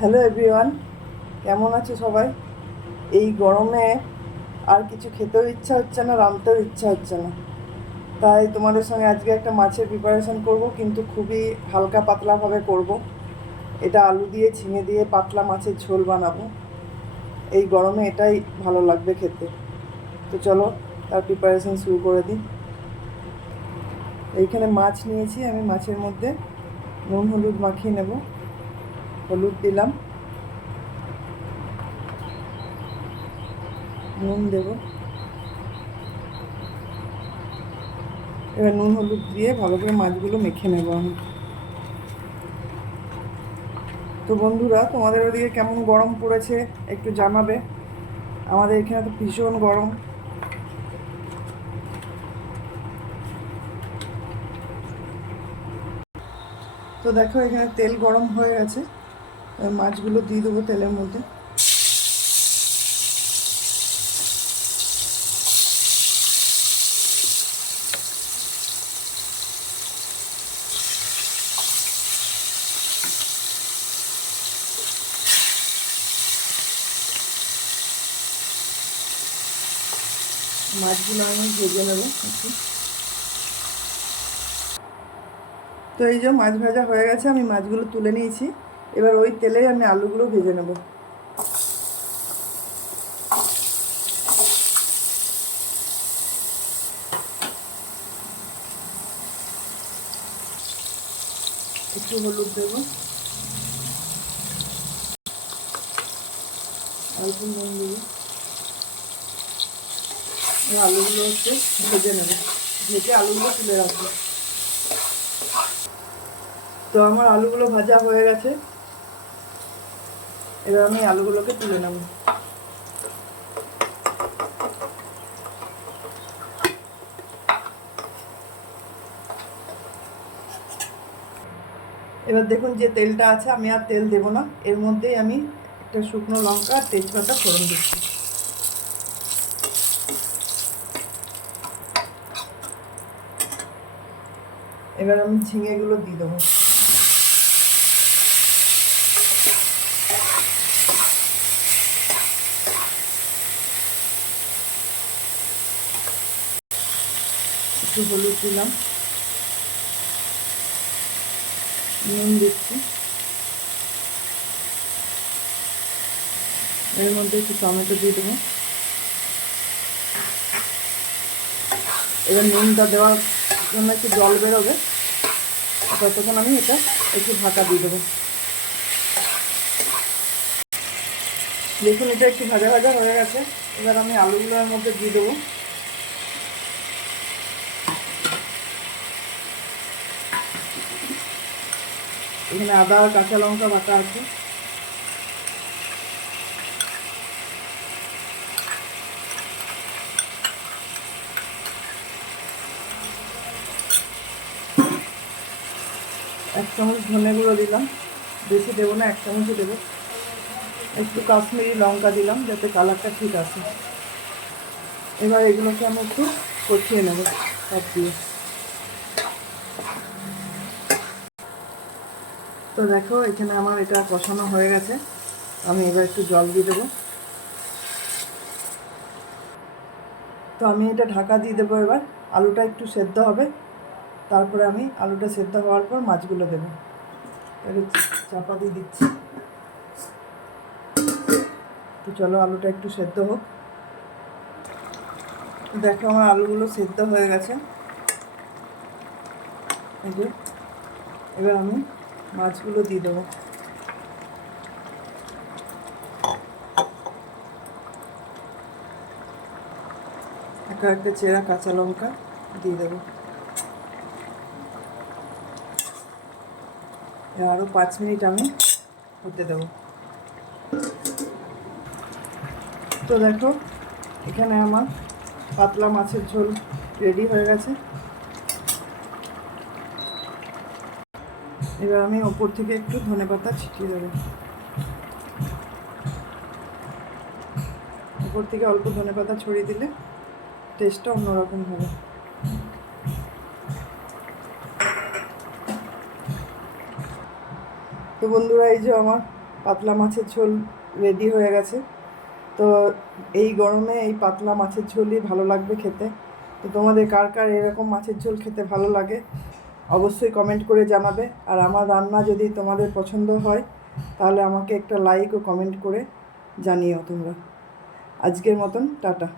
Hello everyone, কেমন আছো সবাই? এই গরমে আর কিছু খেতেও ইচ্ছা হচ্ছে না, রাঁধতেও ইচ্ছা হচ্ছে না। তাই তোমাদের সঙ্গে আজকে একটা মাছের প্রিপারেশন করব, কিন্তু খুবই হালকা পাতলাভাবে করব। এটা আলু দিয়ে ঝিঙে দিয়ে পাতলা মাছের ঝোল বানাবো। এই গরমে এটাই ভালো লাগবে খেতে। তো চলো তার প্রিপারেশন শুরু করে দিই। এইখানে মাছ নিয়েছি, আমি মাছের মধ্যে নুন হলুদ মাখিয়ে নেব। হলুদ দিলাম, নুন দেবো। এবার নুন হলুদ দিয়ে ভালো করে মাছগুলো মেখে নেব আমি। তো বন্ধুরা, তোমাদের ওদিকে কেমন গরম পড়েছে একটু জানাবে। আমাদের এখানে তো ভীষণ গরম। তো দেখো, এখানে তেল গরম হয়ে গেছে, মাছগুলো দিয়ে দেবো তেলের মধ্যে। মাছগুলো আমি ভেজে নেবো একটু। তো এই যে মাছ ভাজা হয়ে গেছে, আমি মাছগুলো তুলে নিয়েছি। এবার ওই তেলেই আমি আলুগুলো ভেজে নেব। একটু হলুদ দেবো, অল্প নুন দেবো। আলুগুলো হচ্ছে ভেজে নেবো, ভেজে আলুগুলো তুলে রাখবো। তো আমার আলুগুলো ভাজা হয়ে গেছে, এবার আমি আলুগুলোকে তুলে নেব। এবার দেখুন, যে তেলটা আছে আমি আর তেল দেবো না, এর মধ্যেই আমি একটা শুকনো লঙ্কা আর তেজপাতা ফোড়ন দিচ্ছি। এবার আমি ঝিঙেগুলো দিয়ে দেবো। একটু হলুদ দিলাম, নুন দিচ্ছি। এর মধ্যে একটু টমেটো দিয়ে দেবো। এবার নুনটা দেওয়ার জন্য একটু জল বেরোবে, ততক্ষণ আমি এটা একটু ঢাকা দিয়ে দেবো। দেখুন, এটা একটু ভাজা ভাজা হয়ে গেছে। এবার আমি আলুগুলো এর মধ্যে দিয়ে দেবো। এখানে আদা আর কাঁচা লঙ্কা বাটা আছে। এক চামচ ধনে গুঁড়ো দিলাম, বেশি দেবো না, এক চামচই দেবো। একটু কাশ্মীরি লঙ্কা দিলাম যাতে কালারটা ঠিক আসে। এবার এগুলোকে আমি একটু কষিয়ে নেব সব দিয়ে। তো দেখো, এখানে আমার এটা কষানো হয়ে গেছে। আমি এবার একটু জল দিয়ে দেবো। তো আমি এটা ঢাকা দিয়ে দেবো। এবার আলুটা একটু সেদ্ধ হবে, তারপরে আমি আলুটা সেদ্ধ হওয়ার পর মাছগুলো দেবো। একটু চাপা দিয়ে দিচ্ছি। তো চলো, আলুটা একটু সেদ্ধ হোক। দেখো, আমার আলুগুলো সেদ্ধ হয়ে গেছে। এই যে, এবার আমি মাছগুলো দিয়ে দেবো। একটা চেরা কাঁচা লঙ্কা দিয়ে দেবো। আরও 5 মিনিট আমি হতে দেবো। তো দেখো, এখানে আমার পাতলা মাছের ঝোল রেডি হয়ে গেছে। এবার আমি ওপর থেকে একটু ধনেপাতা ছিটিয়ে দেবো। ওপর থেকে অল্প ধনেপাতা ছড়িয়ে দিলে টেস্টটা অন্যরকম হবে। তো বন্ধুরা, এই যে আমার পাতলা মাছের ঝোল রেডি হয়ে গেছে। তো এই গরমে এই পাতলা মাছের ঝোলই ভালো লাগবে খেতে। তো তোমাদের কার কার এরকম মাছের ঝোল খেতে ভালো লাগে অবশ্যই কমেন্ট করে জানাবে। আর আমার রান্না যদি তোমাদের পছন্দ হয় তাহলে আমাকে একটা লাইক ও কমেন্ট করে জানিও তোমরা। আজকের মতন টাটা।